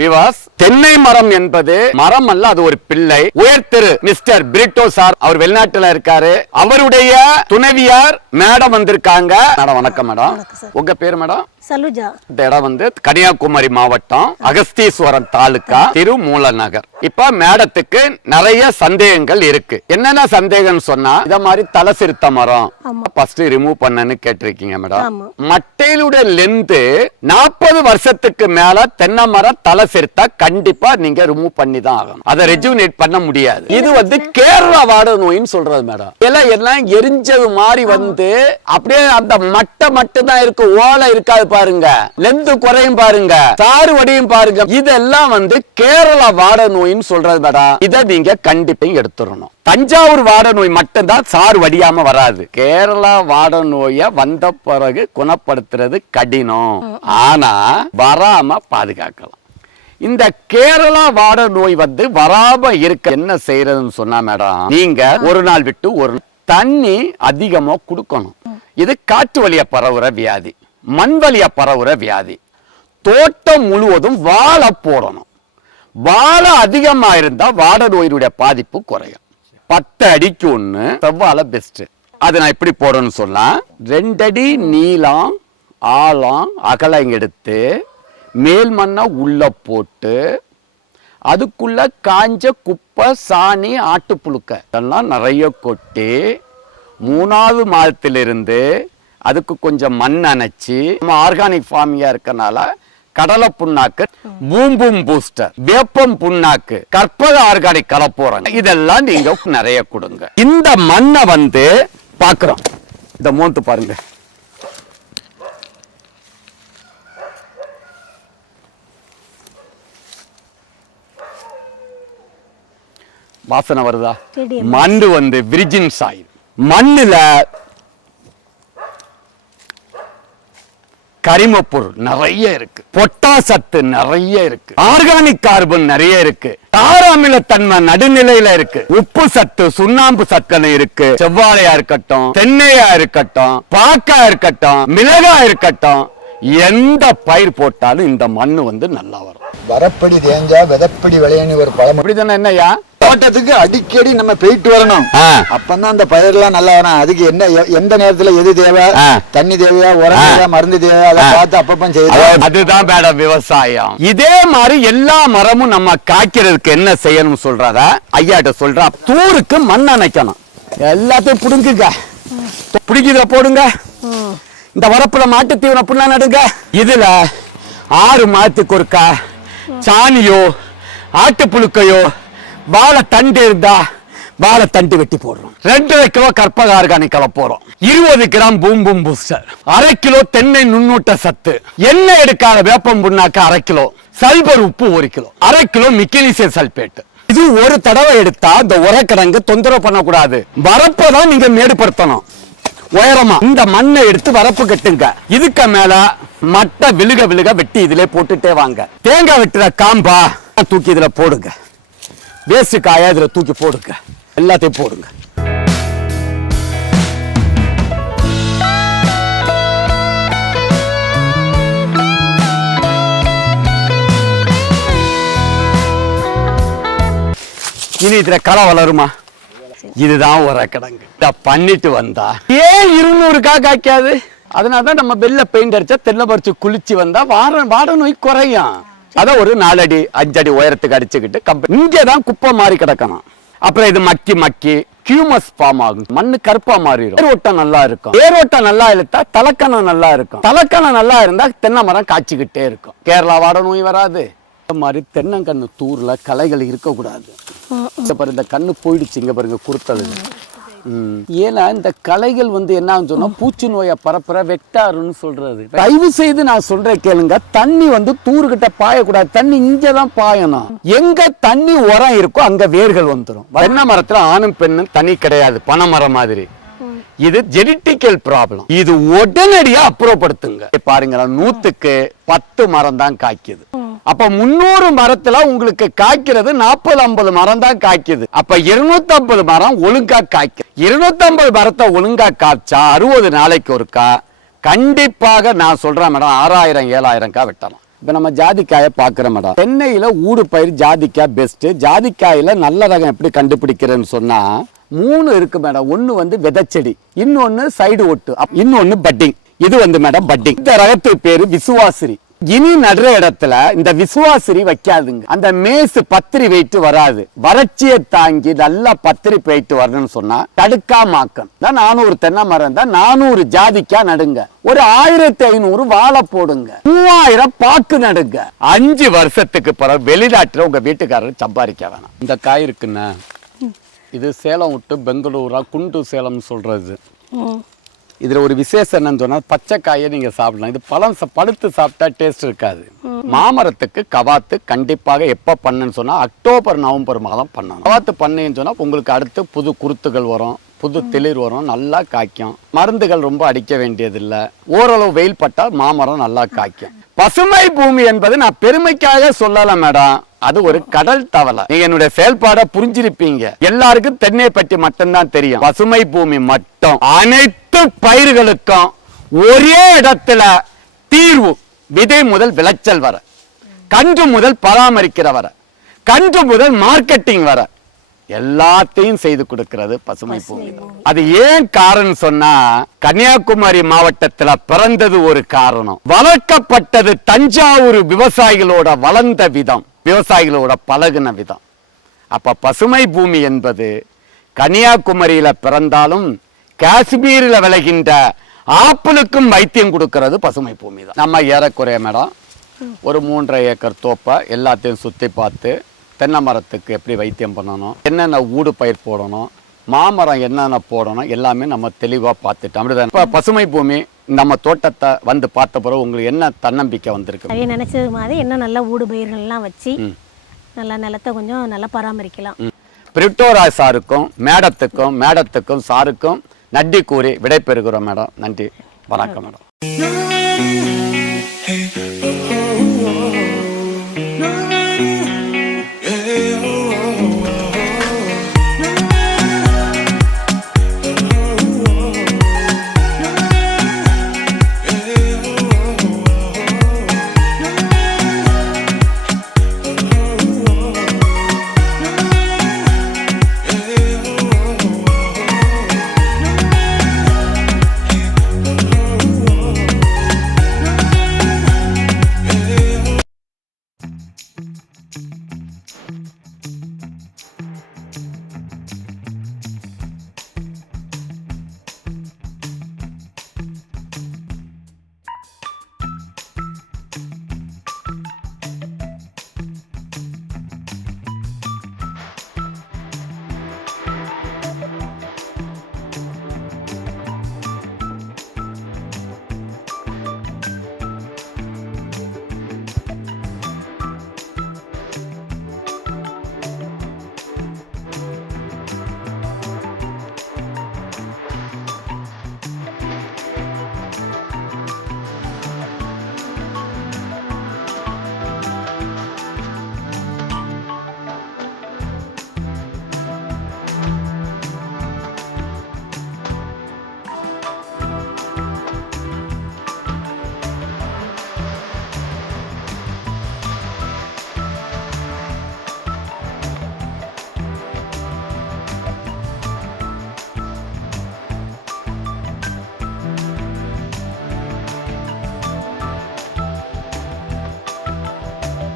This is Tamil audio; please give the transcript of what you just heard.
விவாஸ் தென்னை மரம் என்பது மரம் அல்ல, அது ஒரு பிள்ளை. உயர் திரு மிஸ்டர் பிரிட்டோ சார், அவர் வெளிநாட்டுல இருக்காரு. அவருடைய துணைவியார் மேடம் வந்திருக்காங்க. மேடம் வணக்கம். மேடம் உங்க பேரு? மேடம் சலுஜா. இந்த இடம் வந்து கன்னியாகுமரி மாவட்டம், அகஸ்தீஸ்வரம் தாலுகா, திருமூல நகர். இப்ப மேடத்துக்கு நிறைய சந்தேகங்கள் இருக்கு. என்னென்ன சந்தேகம் சொன்னா, இத மாதிரி தலை சிறுத்த மரம் ஃபர்ஸ்ட் ரிமூவ் பண்ணன்னு கேட்டிருக்கீங்க மேடம். மட்டையிலுடைய லென்த் 40 வருஷத்துக்கு மேல தென்னை மரம் தலை சிறுத்தா கண்டிப்பா நீங்க ரிமூவ் பண்ணி தான் ஆகணும். அதை ரெஜுனேட் பண்ண முடியாது. இது வந்து கேரளா வாட நோயின்னு சொல்றது மேடம். எல்லாம் எரிஞ்சது மாதிரி வந்து அப்படியே அந்த மட்டை மட்டும் தான் இருக்கு, ஓலை இருக்காது பாருங்க, லென்த் குறையும் பாருங்க, சாறு வடியும் பாருங்க. இதெல்லாம் வந்து கேரளா வாட நோயின்னு சொல்றது மேடம். இதை நீங்க கண்டிப்பா எடுத்துடணும். தஞ்சாவூர் வாட நோய் மட்டும்தான் சாறு வடியாம வராது. கேரளா வாட நோய வந்த பிறகு குணப்படுத்துறது கடினம், ஆனா வராம பாதுகாக்கலாம். இந்த கேரளா வாட நோய் வந்து வராம இருக்க என்ன செய்யறதுன்னு சொன்னா மேடம், நீங்க ஒரு நாள் விட்டு ஒரு தண்ணி அதிகமா கொடுக்கணும். இது காற்று வழியா பரவுற வியாதி, மண் வழியா பரவுற வியாதி. தோட்டம் முழுவதும் வாழை போடணும். வாழை அதிகமா இருந்தா வாட நோயினுடைய பாதிப்பு குறையும். 10 அடிக்கு 1 செவ்வாழை பெஸ்ட். அது நான் எப்படி போடணும்னு சொன்னா, 2 அடி நீளம் ஆழம் அகலம் எடுத்து மேல் மண்ணை உள்ள போட்டு அதுக்குள்ள காஞ்ச குப்பை, சாணி, ஆட்டுப்புழுக்க இதெல்லாம் நிறைய கொட்டி 3வது மாதத்திலிருந்து அதுக்கு கொஞ்சம் மண் அணைச்சி, நம்ம ஆர்கானிக் ஃபார்மிங்கா இருக்கனால கடலை புண்ணாக்கு, பூம்பும் பூஸ்டர், வேப்பம் புண்ணாக்கு, கற்பக ஆர்கானிக் கலப்போறாங்க, இதெல்லாம் நீங்க நிறைய கொடுங்க. இந்த மண்ணை வந்து பாக்குறோம், இத மோந்து பாருங்க. வாசனை வருதா? மண்ணு வந்து விர்ஜின் சாயில். மண்ணுல கரிம பொருள் நிறைய இருக்கு, பொட்டாசத்து நிறைய இருக்கு, ஆர்கானிக் கார்பன் நிறைய இருக்கு, தாராமில தன்மை நடுநிலையில இருக்கு, உப்பு சத்து, சுண்ணாம்பு சக்கனை இருக்கு. செவ்வாழையா இருக்கட்டும், தென்னையா இருக்கட்டும், பாக்கா இருக்கட்டும், மிளகா இருக்கட்டும், எந்த பயிர் போட்டாலும் இந்த மண்ணு வந்து நல்லா வரும். வரப்படி தேஞ்சா விதப்படி விளையாணி ஒரு பழம். அப்படிதானே? என்னையா, தோட்டத்துக்கு அடிக்கடி நம்ம போயிட்டு வரணும், அப்பதான் அந்த பயிரெல்லாம் நல்லா வரும். அதுக்கு என்ன எந்த நேரத்துல எது தேவை, தண்ணி தேவையா, உரம் தேவையா, மருந்து தேவையா, அதை பார்த்து அப்பப்ப செய்யணும். அதுதான் மேடம் விவசாயம். இதே மாதிரி எல்லா மரமும் நம்ம காய்க்கிறதுக்கு என்ன செய்யணும் சொல்றத ஐயாட்ட சொல்றா. தூருக்கு மண் அணைக்கணும். எல்லாத்தையும் புடுங்குங்க, புடிக்கிறத போடுங்க. இந்த வரப்புல மாட்டு தீவனம் புண்ணா நடுங்க. இதுல 6 மாதத்துக்கு ஒருக்கா சாணியோ ஆட்டு புழுக்கையோ வாழை தண்டு இருந்தா வாழை தண்டு வெட்டி போடுறோம். 2.5 கிலோ கற்பக ஆர்கானிக் கலப்போறோம். 20 கிராம் பூம்பும் பூஸ்டர், 1/2 கிலோ தென்னை நுண்ணூட்ட சத்து, எண்ணெய் எடுக்காத வேப்பம் புண்ணாக்கு 1/2 கிலோ, சல்பர் உப்பு 1 கிலோ, 1/2 கிலோ மெக்னீசியம் சல்பேட். இது ஒரு தடவை எடுத்தா இந்த உரக்கிழங்கு தொந்தரவு பண்ணக்கூடாது. வரப்பதான் நீங்க மேடுபடுத்தணும் உயரமா. இந்த மண்ணை எடுத்து வரப்பு கட்டுங்க. இதுக்கு மேல மட்டை விழுக விழுக வெட்டி இதுல போட்டுட்டே வாங்க. தேங்காய் வெட்டுற காம்பா தூக்கி இதுல போடுங்க, வேஸ்ட் காயா இதுல தூக்கி போடுங்க, எல்லாத்தையும் போடுங்க. இனி இதுல களை வளருமா? இதுதான் உரக்கிழங்கு. பண்ணிட்டு வந்தா ஏன் 200 காய்க்காது? அதனாலதான் நம்ம வெள்ள பெயிண்ட் அடிச்சா தெல்ல பறிச்சு குளிச்சு வந்தா வாட நோய் குறையும். அதான் ஒரு 4 அடி 5 அடி உயரத்துக்கு அடிச்சுக்கிட்டு இங்கதான் குப்பை மாறி கிடக்கணும். அப்புறம் இது மக்கி மக்கி கியூமஸ் ஃபார்ம் ஆகும், மண்ணு கருப்பா மாறிடும். ஏரோட்டம் நல்லா இருக்கும். ஏரோட்டம் நல்லா இழுத்தா தலக்கணம் நல்லா இருக்கும். தலக்கணம் நல்லா இருந்தா தென்னை மரம் காய்ச்சிக்கிட்டே இருக்கும். கேரளா வாட நோய் வராது. இந்த மாதிரி தென்னங்கண்ணு தூர்ல களைகள் இருக்கக்கூடாது. இந்த கண்ணு போயிடுச்சு, இங்க பாருங்க குறுத்தது. ஏன்னா இந்த களைகள் வந்து என்ன சொன்னா பூச்சி நோயை பரப்புற வெக்டாருன்னு சொல்றது. தயவு செய்து நான் சொல்றேன் கேளுங்க, தண்ணி வந்து தூர்கிட்ட பாயக்கூடாது. தண்ணி இங்கதான் பாயணும். எங்க தண்ணி உரம் இருக்கோ அங்க வேர்கள் வந்துடும். தென்னை மரத்துல ஆணும் பெண்ணும் தனி கிடையாது, பனை மரம் மாதிரி. இது ஜெனட்டிக்கல் ப்ராப்ளம். இது உடனடியா அப்புறப்படுத்துங்க. பாருங்களா, 100க்கு 10 மரம் தான் காய்க்குது. அப்ப 300 மரத்துல உங்களுக்கு காய்க்கிறது 40-50 மரம் தான் காய்க்குது. அப்ப 250 மரம் ஒழுங்கா காய்க்கு. 250 மரத்தை ஒழுங்கா காய்ச்சா 60 நாளைக்கு ஒருக்கா கண்டிப்பாக நான் சொல்றேன் மேடம் 6000-7000 வெட்டலாம். இப்ப நம்ம ஜாதிக்காயை பாக்குறோம் மேடம். தென்னையில ஊடு பயிர் ஜாதிக்காய் பெஸ்ட். ஜாதிக்காயில நல்ல ரகம் எப்படி கண்டுபிடிக்கிறேன்னு சொன்னா 3 இருக்கு மேடம். ஒன்னு வந்து விதைச்செடி, இன்னொன்னு சைடு ஒட்டு, இன்னொன்னு பட்டிங். இது வந்து மேடம் பட்டிங். இந்த ரகத்துக்கு பேரு விசுவாசிரி. இனி நடுற இடத்துல இந்த விசுவாசிரி வைக்காதுங்க. அந்த மேசு பத்திரி வெயிட்டு வராது. வறட்சியை தாங்கி நல்லா பத்திரி போயிட்டு வரணும்னு சொன்னா தடுக்காமாக்கம் தான் 400 தென்னை மரம் தான் 400 ஜாதிக்காய் நடுங்க. ஒரு 1500 வாழை போடுங்க. 3000 பாக்கு நடுங்க. 5 வருஷத்துக்கு பிறகு வெளிநாட்டுல உங்க வீட்டுக்காரர் சம்பாதிக்க வேணாம். இந்த காய் இருக்குன்னா இது சேலம் விட்டு பெங்களூரா குண்டு சேலம் சொல்றது. இதுல ஒரு விசேஷம் என்னன்னு சொன்னா பச்சை காயை நீங்க சாப்பிடலாம். இது பழுத்து சாப்பிட்டா டேஸ்ட் இருக்காது. மாமரத்துக்கு கவாத்து கண்டிப்பாக எப்ப பண்ணுன்னு சொன்னா அக்டோபர் நவம்பர் மாதம் பண்ணணும். கவாத்து பண்ணேன்னு சொன்னா உங்களுக்கு அடுத்து புது குருத்துகள் வரும், புது தெளிர் வரும், நல்லா காய்க்கும். மருந்துகள் ரொம்ப அடிக்க வேண்டியதில்லை. ஓரளவு வெயில் பட்டா மாமரம் நல்லா காய்க்கும். பசுமை பூமி என்பது நான் பெருமைக்காக சொல்லல மேடம். அது ஒரு கடல் தவளை. நீங்க என்னுடைய செயல்பாட புரிஞ்சிருப்பீங்க. எல்லாருக்கும் தென்னை பற்றி மட்டும்தான் தெரியும். பசுமை பூமி மட்டும் அனைத்து பயிர்களுக்கும் ஒரே இடத்துல தீர்வு. விதை முதல் விளைச்சல் வர, கன்று முதல் பராமரிக்கிற வர, கன்று முதல் மார்க்கெட்டிங் வர எல்லாத்தையும் செய்து கொடுக்கிறது பசுமை பூமி. அது ஏன் காரணம் சொன்னா கன்னியாகுமரி மாவட்டத்துல பிறந்தது ஒரு காரணம். வளர்க்கப்பட்டது தஞ்சாவூர் விவசாயிகளோட வளர்ந்த விதம், விவசாயிகளோட பழகுன விதம். அப்ப பசுமை பூமி என்பது கன்னியாகுமரியில பிறந்தாலும் காஷ்மீரில் விளைகின்ற ஆப்பிளுக்கும் வைத்தியம் கொடுக்கிறது பசுமை பூமி தான். நம்ம ஏறக்குறைய மேடம் ஒரு 3.5 ஏக்கர் தோப்பை எல்லாத்தையும் சுத்தி பார்த்து தென்னை மரத்துக்கு எப்படி வைத்தியம் பண்ணணும், என்னென்ன ஊடு பயிர் போடணும், மாமரம் என்னென்ன போடணும் எல்லாமே நம்ம தெளிவாக பார்த்துட்டோம். அப்படிதான் இப்போ பசுமை பூமி நம்ம தோட்டத்தை வந்து பார்த்த பிறகு உங்களுக்கு என்ன தன்னம்பிக்கை வந்திருக்கு? நினைச்சது மாதிரி என்ன நல்ல ஊடு பயிர்கள்லாம் வச்சு நல்லா நிலத்தை கொஞ்சம் நல்லா பராமரிக்கலாம். பிரிட்டோரா சாருக்கும் மேடத்துக்கும் சாருக்கும் நன்றி கூறி விடைபெறுகிறோம் மேடம். நன்றி, வணக்கம் மேடம்.